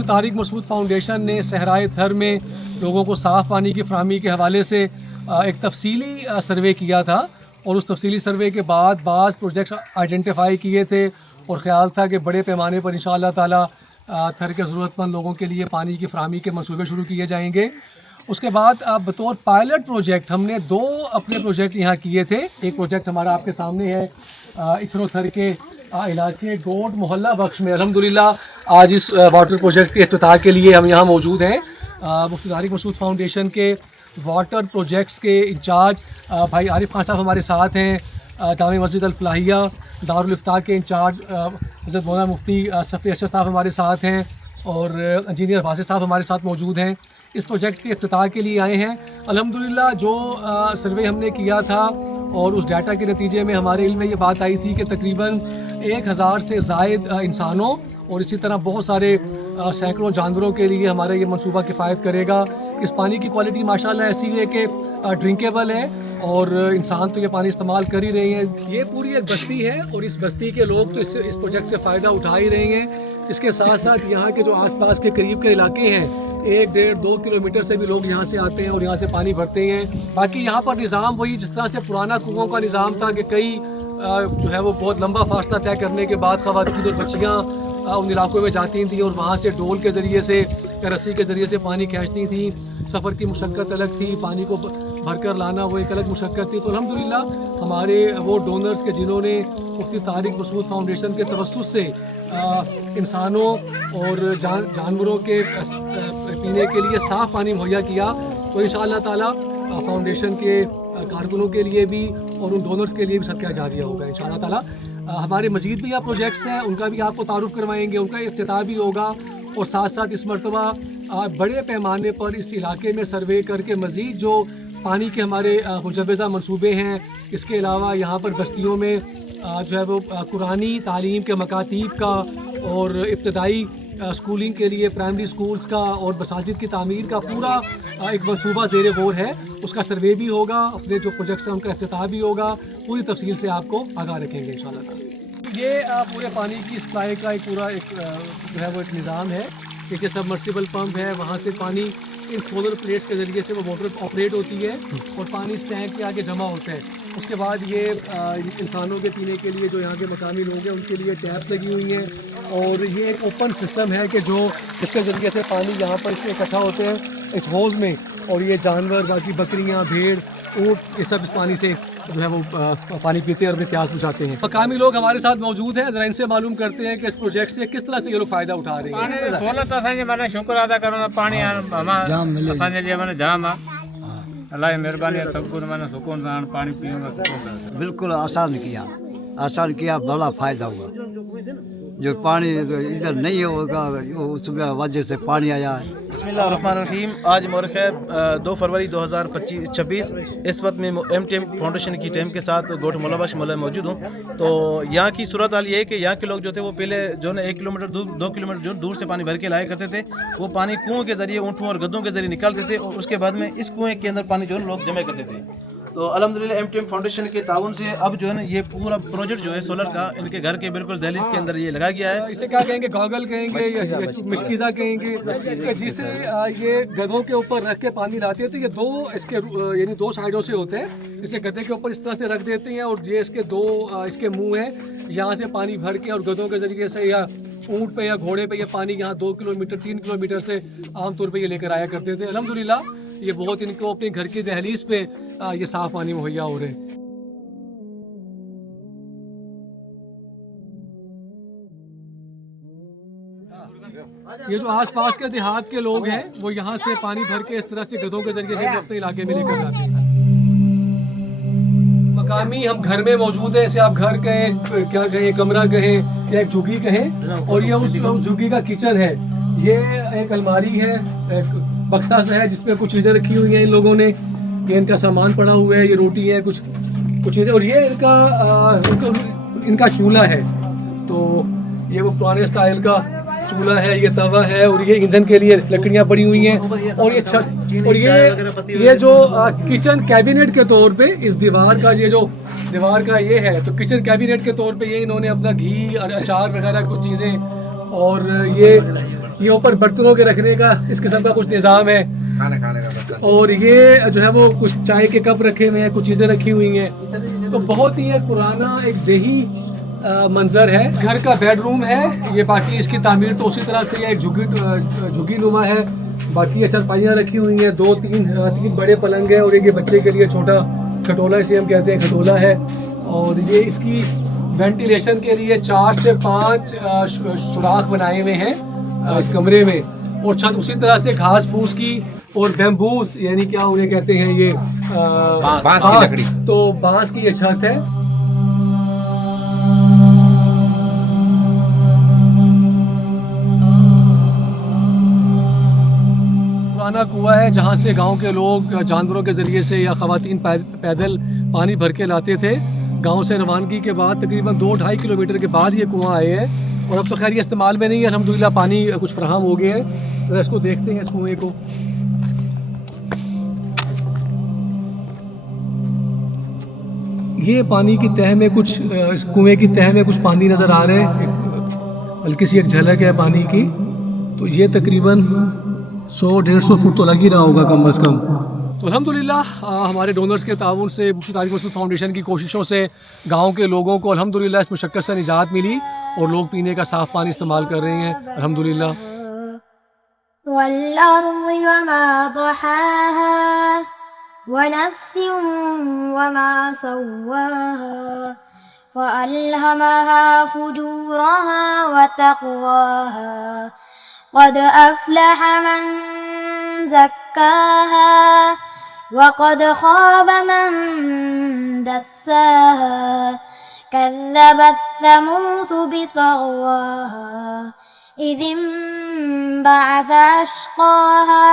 मुफ्ती Tariq Masood foundation ने सहराए थर में लोगों को साफ़ पानी की फ़राहमी के हवाले से एक तफसीली सर्वे किया था और उस तफसीली सर्वे के बाद बाज़ प्रोजेक्ट्स आइडेंटिफाई किए थे और ख़्याल था कि बड़े पैमाने पर इंशाअल्लाह ताला थर के ज़रूरतमंद लोगों के लिए पानी की फ़राहमी के मंसूबे शुरू किए जाएंगे। उसके बाद बतौर पायलट प्रोजेक्ट हमने 2 अपने प्रोजेक्ट यहाँ किए थे। एक प्रोजेक्ट हमारा आपके सामने है इसरो थर के इलाके गोड मोहल्ला बख्श में। अल्हम्दुलिल्लाह आज इस वाटर प्रोजेक्ट के इफ्तिताह के लिए हम यहाँ मौजूद हैं। मुफ्ती तारिक मसूद फाउंडेशन के वाटर प्रोजेक्ट्स के इंचार्ज भाई आरिफ खान साहब हमारे साथ हैं। जामे मस्जिद अल फलाहिया दारुल इफ्ताह के इंचार्ज हज़रत मौलाना मुफ्ती सफ़ी अरशद साहब हमारे साथ हैं और इंजीनियर वासिफ साहब हमारे साथ मौजूद हैं। इस प्रोजेक्ट के इफ्तिताह के लिए आए हैं। अल्हम्दुलिल्लाह जो सर्वे हमने किया था और उस डाटा के नतीजे में हमारे इल्म में ये बात आई थी कि तकरीबन 1000 से ज़ायद इंसानों और इसी तरह बहुत सारे सैकड़ों जानवरों के लिए हमारा ये मंसूबा किफ़ायत करेगा। इस पानी की क्वालिटी माशाल्लाह ऐसी है कि ड्रिंकेबल है और इंसान तो ये पानी इस्तेमाल कर ही रहे हैं। ये पूरी एक बस्ती है और इस बस्ती के लोग तो इस प्रोजेक्ट से फ़ायदा उठा ही रहे हैं। इसके साथ साथ यहाँ के जो आसपास के करीब के इलाके हैं 1, 1.5, 2 किलोमीटर से भी लोग यहाँ से आते हैं और यहाँ से पानी भरते हैं। बाकी यहाँ पर निज़ाम वही जिस तरह से पुराना कुओं का निज़ाम था कि कई जो है वो बहुत लंबा फासला तय करने के बाद ख़वातीन और बच्चियाँ उन इलाकों में जाती थी और वहाँ से डोल के ज़रिए से या रस्सी के ज़रिए से पानी खींचती थी। सफ़र की मुशक्क़त अलग थी, पानी को भरकर लाना वो एक अलग मुशक्क़त थी। तो अल्हम्दुलिल्लाह हमारे वो डोनर्स के जिन्होंने मुफ्ती तारिक मसूद फाउंडेशन के तवस्सुस से इंसानों और जानवरों के पीने के लिए साफ़ पानी मुहैया किया, तो इंशाअल्लाह ताला फाउंडेशन के कारकुनों के लिए भी और उन डोनर्स के लिए भी सदका जारिया होगा इंशाअल्लाह ताला। हमारे मज़ीद भी यहाँ प्रोजेक्ट्स हैं, उनका भी आपको तारुफ़ करवाएंगे, उनका इफ्तिताह भी होगा और साथ साथ इस मरतबा बड़े पैमाने पर इस इलाके में सर्वे करके मज़ीद जो पानी के हमारे मुजव्वज़ा मंसूबे हैं, इसके अलावा यहाँ पर बस्तियों में जो है वो कुरानी तालीम के मकातीब का और इब्तदाई स्कूलिंग के लिए प्राइमरी स्कूल्स का और मसाजिद की तामीर का पूरा एक मंसूबा ज़ेर गौर है। उसका सर्वे भी होगा, अपने जो प्रोजेक्ट्स हैं उनका इफ्तिताह भी होगा, पूरी तफसील से आपको आगाह रखेंगे इंशाअल्लाह। ये पूरे पानी की सप्लाई का एक पूरा एक जो है वो एक निज़ाम है। पीछे सबमर्सिबल पंप है, वहाँ से पानी इन सोलर प्लेट्स के ज़रिए से वो मोटर ऑपरेट होती है और पानी इस टैंक के आगे जमा होता है। उसके बाद ये इंसानों के पीने के लिए जो यहाँ के मकामी लोग हैं उनके लिए टैप्स लगी हुई हैं और ये एक ओपन सिस्टम है कि जो इसके ज़रिए से पानी यहाँ पर इसके इकट्ठा होते हैं इस होज़ में और ये जानवर बाकी बकरियाँ भेड़ ऊँट ये सब इस पानी से जो है वो पानी पीते हैं और अपनी प्यास बुझाते हैं। मकामी लोग हमारे साथ मौजूद हैं, ज़रा इनसे मालूम करते हैं कि इस प्रोजेक्ट से किस तरह से ये लोग फ़ायदा उठा रहे हैं। मैंने शुक्र अदा करो पानी असांजे लिए मैंने जाम अल्लाह की मेहरबानी है, सब कुछ मैंने सुकून से पानी पीऊँगा। बिल्कुल आसान किया बड़ा फ़ायदा हुआ। जो पानी इधर नहीं होगा उस वजह से पानी आया है। बिस्मिल्लाहिर्रहमानिर्रहीम। आज मुबारक है 2 फरवरी 2026। इस वक्त मैं MTM फाउंडेशन की टीम के साथ गोट मोलाबश मोला मौजूद हूँ। तो यहाँ की सूरत हाल ये है कि यहाँ के लोग जो थे वो पहले जो है 1 किलोमीटर दूर 2 किलोमीटर जो दूर से पानी भर के लाया करते थे। वो पानी कुओं के ज़रिए ऊँटों और गद्दों के ज़रिए निकालते थे और उसके बाद में इस कुएँ के अंदर पानी जो है लोग जमा करते थे। तो अल्हम्दुलिल्लाह MTM फाउंडेशन के ताउन से अब जो है ना ये पूरा प्रोजेक्ट जो है सोलर का इनके घर के बिल्कुल दहलीज के अंदर ये लगाया गया है। इसे क्या कहेंगे, गॉगल कहेंगे या मिशकीज़ा कहेंगे, जिसे ये गधों के ऊपर रख के पानी लाते थे। ये 2 इसके यानी 2 साइडों से होते हैं। इसे गधे के ऊपर इस तरह से रख देते हैं और ये इसके 2 इसके मुंह हैं, यहाँ से पानी भर के और गधों के ज़रिए से या ऊँट पे या घोड़े पे ये पानी यहाँ 2 किलोमीटर 3 किलोमीटर से आमतौर पर ये लेकर आया करते थे। अल्हम्दुलिल्लाह ये बहुत इनको अपने घर की दहलीज पे ये साफ़ पानी मुहैया हो रहे हैं। ये जो आसपास के देहात के लोग हैं वो यहाँ से पानी भर के इस तरह से गधों के जरिए से अपने इलाके में लेकर जाते हैं। मकामी हम घर में मौजूद है, इसे आप घर कहें, क्या कहें, कमरा कहें या एक झुग्गी कहें, और ये उस झुग्गी का किचन है। ये एक अलमारी है, एक बक्सा सा है जिसमें कुछ चीज़ें रखी हुई हैं इन लोगों ने। ये इनका सामान पड़ा हुआ है, ये रोटी है, कुछ चीज़ें, और ये इनका चूल्हा है। तो ये वो पुराने स्टाइल का चूल्हा है, ये तवा है और ये ईंधन के लिए लकड़ियाँ पड़ी हुई हैं और ये छत और ये जो किचन कैबिनेट के तौर पे इस दीवार का ये जो दीवार का ये है, तो किचन कैबिनेट के तौर पे ये इन्होंने अपना घी और अचार वगैरह कुछ चीज़ें और ये ये ऊपर बर्तनों के रखने का इस किस्म का कुछ निज़ाम है, खाने का बर्तन। और ये जो है वो कुछ चाय के कप रखे हुए हैं, कुछ चीज़ें रखी हुई हैं। तो बहुत ही एक पुराना एक देही मंजर है। इस घर का बेडरूम है ये, बाकी इसकी तामीर तो उसी तरह से एक झुग्गी नुमा है। बाकी चारपाइयाँ रखी हुई हैं, तीन बड़े पलंग है, और एक ये बच्चे के लिए छोटा खटोला, इसे हम कहते हैं खटोला है। और ये इसकी वेंटिलेशन के लिए 4 से 5 सुराख बनाए हुए हैं इस कमरे में, और छत उसी तरह से घास फूस की और बैम्बूस, यानी क्या उन्हें कहते हैं ये बांस की लकड़ी। तो बांस की ये छत है। पुराना कुआं है जहाँ से गांव के लोग जानवरों के ज़रिए से या ख़वातीन पैदल पानी भर के लाते थे। गांव से रवानगी के बाद तकरीबन 2-2.5 किलोमीटर के बाद ये कुआं आए हैं, और अब तो खैर ये इस्तेमाल में नहीं है, अल्हम्दुलिल्लाह पानी कुछ फराहम हो गया है। तो इसको देखते हैं, इस कुएँ को। ये पानी की तह में कुछ, इस कुएँ की तह में कुछ पानी नज़र आ रहे हैं, हल्की सी एक झलक है पानी की। तो ये तकरीबन 100-150 फुट तो लग ही रहा होगा कम अज़ कम। तो अल्हम्दुलिल्लाह हमारे डोनर्स के ताउन से, मुफ्ती तारिक मसूद फाउंडेशन की कोशिशों से गांव के लोगों को अल्हम्दुलिल्लाह इस मुशक्क़त से निजात मिली, और लोग पीने का साफ़ पानी इस्तेमाल कर रहे हैं अल्हम्दुलिल्लाह। वल्अर्ज़ि वमा तहाहा वनफ्सिन वमा सव्वाहा फ़अल्हमहा फुजूरहा वतक़वाहा क़द अफ़लह मन ज़क्काहा वक़द ख़ाब मन दस्साहा कज़्ज़बत समूद बितग़वाहा is इंबअथ अश्क़ाहा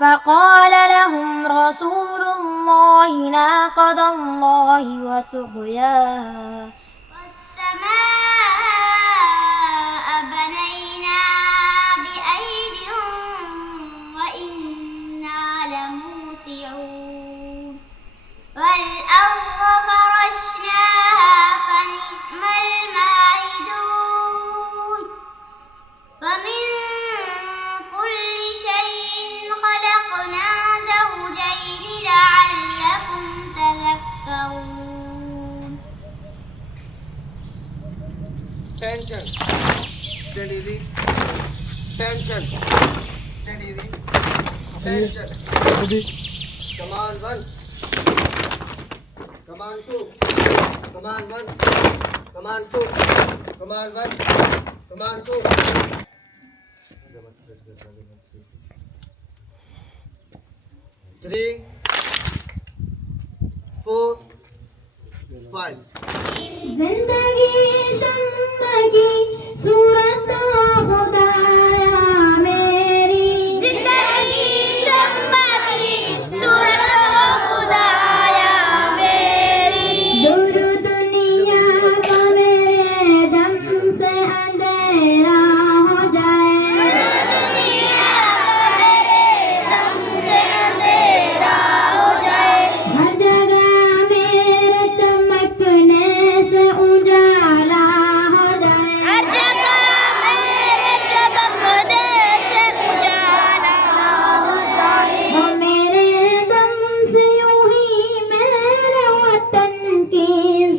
फ़क़ाल लहुम रसूलुल्लाहि नाक़तल्लाहि वसुक़याहा वस्समाअ बनयनाहा बिअयदिन वइन्ना लमूसिऊन वल्अर्ज़ फ़रश्नाहा फनिअमल माहिदून वमिन कुल्लि शैइन खलक़ना ज़ौजैन लअल्लकुम तज़क्करून। Tension. Steady the tension. Steady the tension. Command 1. Command 2. Command 1. Command 2. Command 1. Command 2. 3, 4, 5. जिंदगी शम्मा की सूरत खुदाया मेरी, जिंदगी शम्मा की सूरत खुदाया मेरी, दूर दुनिया का मेरे दम से अंधेरा हो जाए, दुनिया का मेरे दम से अंधेरा हो जाए, हर जगह मेरे चमकने से उजाला हो जाए, हर जगह मेरे चमकने से उजाला हो जाए, हो मेरे दम से यूं ही मेरे वतन की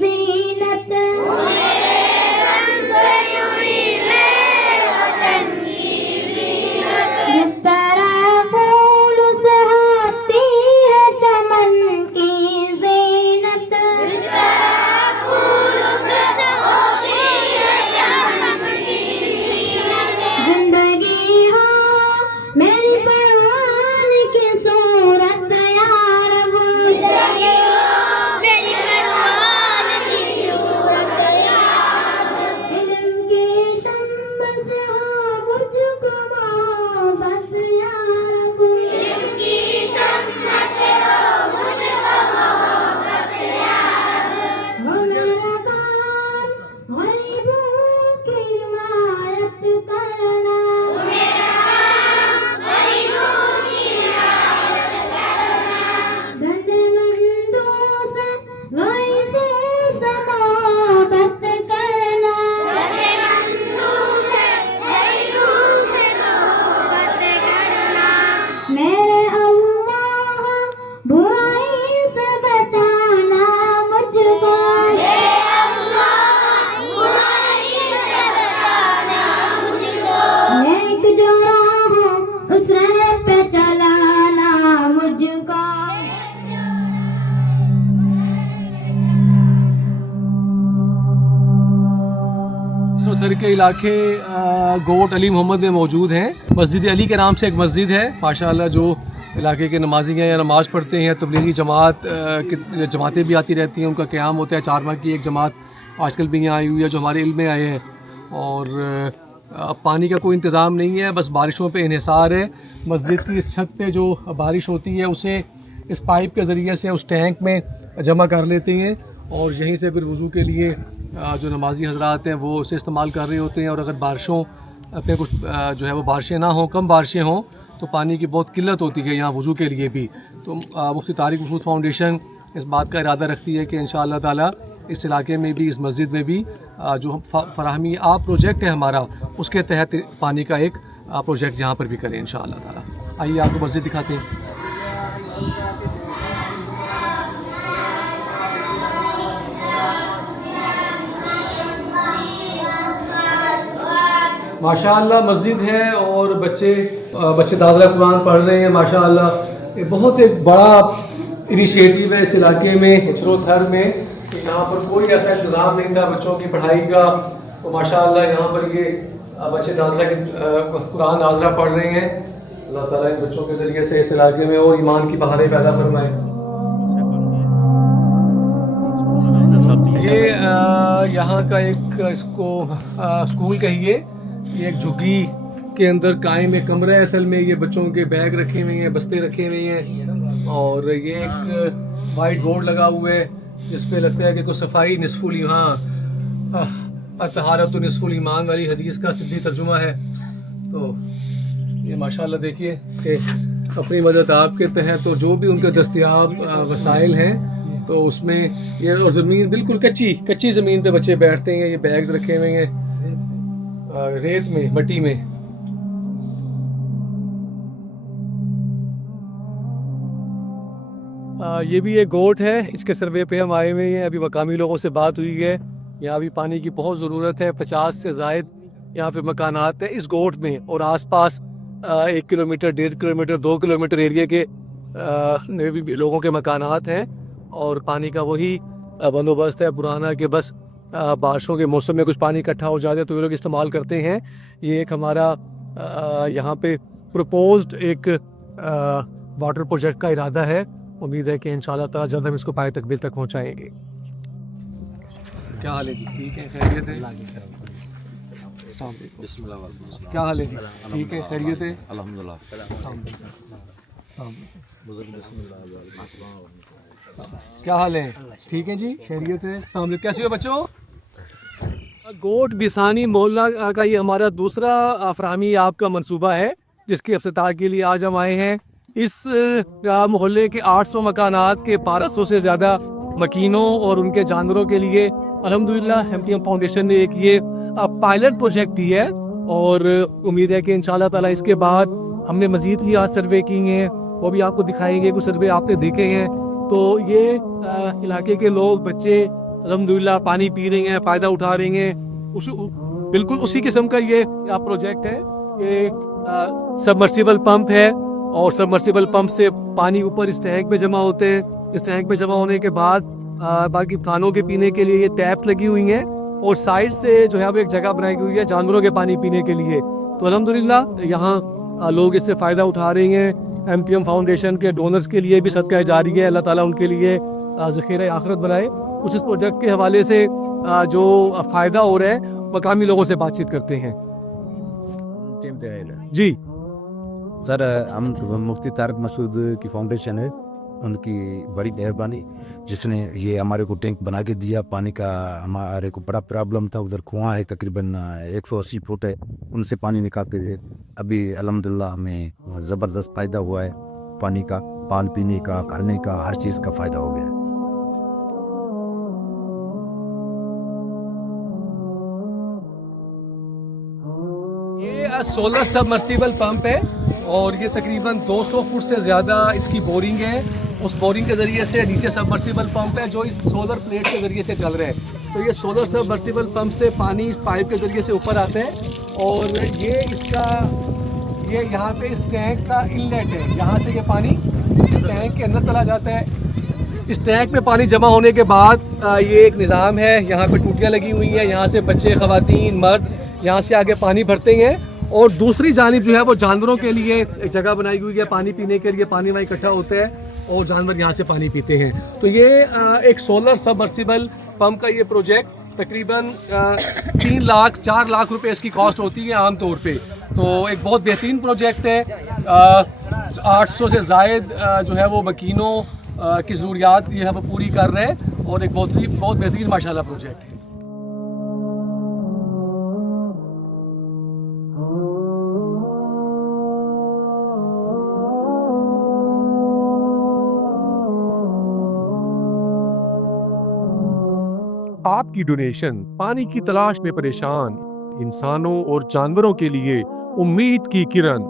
ज़ीनत, हो मेरे दम से यूं ही मेरे वतन की ज़ीनत, जिस तरह फूल से होती है चमन की ज़ीनत, जिस तरह फूल से होती है चमन की ज़ीनत, जिंदगी हो मेरी परवान की सूरत या रब, जिंदगी हो मेरी परवान की सूरत या रब, इल्म की शम्म से हो मुझको मोहब्बत या रब, इल्म की शम्म से हो मुझको मोहब्बत या रब, हो मेरा काम गरीबों की हिमायत करना, हो मेरा काम गरीबों की हिमायत करना, दर्दमंदों से ग़रीबों से मोहब्बत करना, दर्दमंदों से ग़रीबों से के इलाके गोट अली मोहम्मद में मौजूद हैं। मस्जिद अली के नाम से एक मस्जिद है माशाल्लाह, जो इलाके के नमाजी हैं या नमाज़ पढ़ते हैं। तबलीगी जमात की जमातें भी आती रहती हैं, उनका क़याम होता है। 4 माह की एक जमात आजकल भी यहाँ आई हुई है जो हमारे इल्म में आए हैं। और पानी का कोई इंतज़ाम नहीं है, बस बारिशों पे इन्हिसार है। मस्जिद की इस छत पे जो बारिश होती है उसे इस पाइप के ज़रिए से उस टैंक में जमा कर लेते हैं और यहीं से फिर वज़ू के लिए जो नमाजी हजरात हैं वो उसे इस्तेमाल कर रहे होते हैं। और अगर बारिशों पे कुछ जो है वो बारिशें ना हों, कम बारिशें हों, तो पानी की बहुत किल्लत होती है यहाँ वज़ू के लिए भी। तो मुफ्ती तारिक मसूद फाउंडेशन इस बात का इरादा रखती है कि इंशाअल्लाह ताला इस इलाके में भी, इस मस्जिद में भी जो फराहमी आप प्रोजेक्ट है हमारा, उसके तहत पानी का एक प्रोजेक्ट यहाँ पर भी करें इंशाअल्लाह ताला। आइए आपको मस्जिद दिखाते हैं। माशाअल्लाह मस्जिद है और बच्चे दाखिला कुरान पढ़ रहे हैं माशाअल्लाह। ये बहुत एक बड़ा इनिशिएटिव है इस इलाके में, हिजरो थर में, कि यहाँ पर कोई ऐसा इंतज़ाम नहीं था बच्चों की पढ़ाई का। तो माशाअल्लाह यहाँ पर ये बच्चे दाखिला के कुरान नाज़रा पढ़ रहे हैं। अल्लाह ताला इन बच्चों के ज़रिए से इस इलाके में और ईमान की बहारें पैदा फरमाए। ये यहाँ का एक इसको स्कूल कहिए, ये एक झुग्गी के अंदर कायम एक कमरा है। असल में ये बच्चों के बैग रखे हुए हैं, बस्ते रखे हुए हैं और ये एक वाइट बोर्ड लगा हुआ है जिस पे लगता है कि कोई सफाई निस्फुल ईमान तहारत निस्फुल ईमान वाली हदीस का सिद्धी तर्जुमा है। तो ये माशाल्लाह देखिए कि अपनी मदद आपके तहत तो जो भी उनके दस्तयाब वसाइल हैं तो उसमें ये, और ज़मीन बिल्कुल कच्ची ज़मीन पे बच्चे बैठते हैं। ये बैग्स रखे हुए हैं रेत में, मट्टी में। ये भी एक गोट है, इसके सर्वे पे हम आए हुए हैं। अभी मकामी लोगों से बात हुई है, यहाँ भी पानी की बहुत ज़रूरत है। 50 से ज़ायद यहाँ पे मकानात हैं इस गोट में और आसपास 1 किलोमीटर, 1.5 किलोमीटर, 2 किलोमीटर एरिया के भी लोगों के मकानात हैं। और पानी का वही बंदोबस्त है पुराना कि बस बारिशों के मौसम में कुछ पानी इकट्ठा हो जाता है तो ये लोग इस्तेमाल करते हैं। ये एक हमारा यहाँ पे प्रपोज्ड एक वाटर प्रोजेक्ट का इरादा है। उम्मीद है कि इंशाल्लाह ताला जल्द हम इसको पाए तकमील तक पहुँचाएँगे। क्या हाल है जी? ठीक है, खैरियत है? क्या हाल है जी? ठीक है, खैरियत है? अल्हम्दुलिल्लाह। क्या हाल है? ठीक है जी, खैरियत है? कैसे हो बच्चों? गोट बिसानी मोहल्ला का ये हमारा दूसरा फराहमी आपका मंसूबा है जिसके इफ्तिताह के लिए आज हम आए हैं। इस मोहल्ले के 800 मकानात के 1200 से ज़्यादा मकीनों और उनके जानवरों के लिए अल्हम्दुलिल्लाह MTM फाउंडेशन ने एक ये पायलट प्रोजेक्ट दी है और उम्मीद है कि इंशाल्लाह ताला इसके बाद हमने मज़ीद भी आज सर्वे किए हैं, वो भी आपको दिखाएंगे। कुछ सर्वे आपने देखे हैं। तो ये इलाके के लोग, बच्चे अल्हम्दुलिल्लाह पानी पी रहे हैं, फ़ायदा उठा रहे हैं। बिल्कुल उसी किस्म का ये प्रोजेक्ट है। ये सबमर्सिबल पंप है और सबमर्सिबल पंप से पानी ऊपर इस टैंक में जमा होते हैं। इस टैंक में जमा होने के बाद बाकी खानों के पीने के लिए ये टैप लगी हुई हैं और साइड से जो है अब एक जगह बनाई हुई है जानवरों के पानी पीने के लिए। तो अल्हम्दुलिल्लाह यहाँ लोग इससे फ़ायदा उठा रहे हैं। MTM फाउंडेशन के डोनर्स के लिए भी सदका जारी है, अल्लाह ताला उनके लिए ज़ख़ीरा आखिरत बनाए। कुछ इस प्रोजेक्ट के हवाले से जो फ़ायदा हो रहा है मकामी लोगों से बातचीत करते हैं। जी सर, हम मुफ्ती तारिक मसूद की फाउंडेशन है, उनकी बड़ी मेहरबानी जिसने ये हमारे को टैंक बना के दिया। पानी का हमारे को बड़ा प्रॉब्लम था, उधर कुआं है तकरीबन 180 फुट है, उनसे पानी निकालते थे। अभी अल्हम्दुलिल्लाह हमें ज़बरदस्त फ़ायदा हुआ है पानी का, पान पीने का, खाने का, हर चीज़ का फ़ायदा हो गया है। ये सोलर सबमर्सिबल पंप है और ये तकरीबन 200 फुट से ज़्यादा इसकी बोरिंग है। उस बोरिंग के ज़रिए से नीचे सबमर्सिबल पंप है जो इस सोलर प्लेट के ज़रिए से चल रहा है। तो ये सोलर सबमर्सिबल पंप से पानी इस पाइप के ज़रिए से ऊपर आता है और ये यहाँ पे इस टैंक का इनलेट है। यहाँ से ये पानी इस टैंक के अंदर चला जाता है। इस टैंक में पानी जमा होने के बाद ये एक निज़ाम है, यहाँ पे टूटियाँ लगी हुई हैं, यहाँ से बच्चे, ख़वातीन, मर्द यहाँ से आगे पानी भरते हैं और दूसरी जानिब जो है वो जानवरों के लिए एक जगह बनाई हुई है पानी पीने के लिए। पानी वहाँ इकट्ठा होता है और जानवर यहाँ से पानी पीते हैं। तो ये एक सोलर सबमर्सिबल पंप का ये प्रोजेक्ट तकरीबन 3 लाख 4 लाख रुपए इसकी कॉस्ट होती है आम तौर पे। तो एक बहुत बेहतरीन प्रोजेक्ट है। 800 से ज़ायद जो है वो मकीनों की ज़रूरियात ये है वो पूरी कर रहे हैं और एक बहुत बेहतरीन माशाल्लाह प्रोजेक्ट है। आपकी डोनेशन पानी की तलाश में परेशान इंसानों और जानवरों के लिए उम्मीद की किरण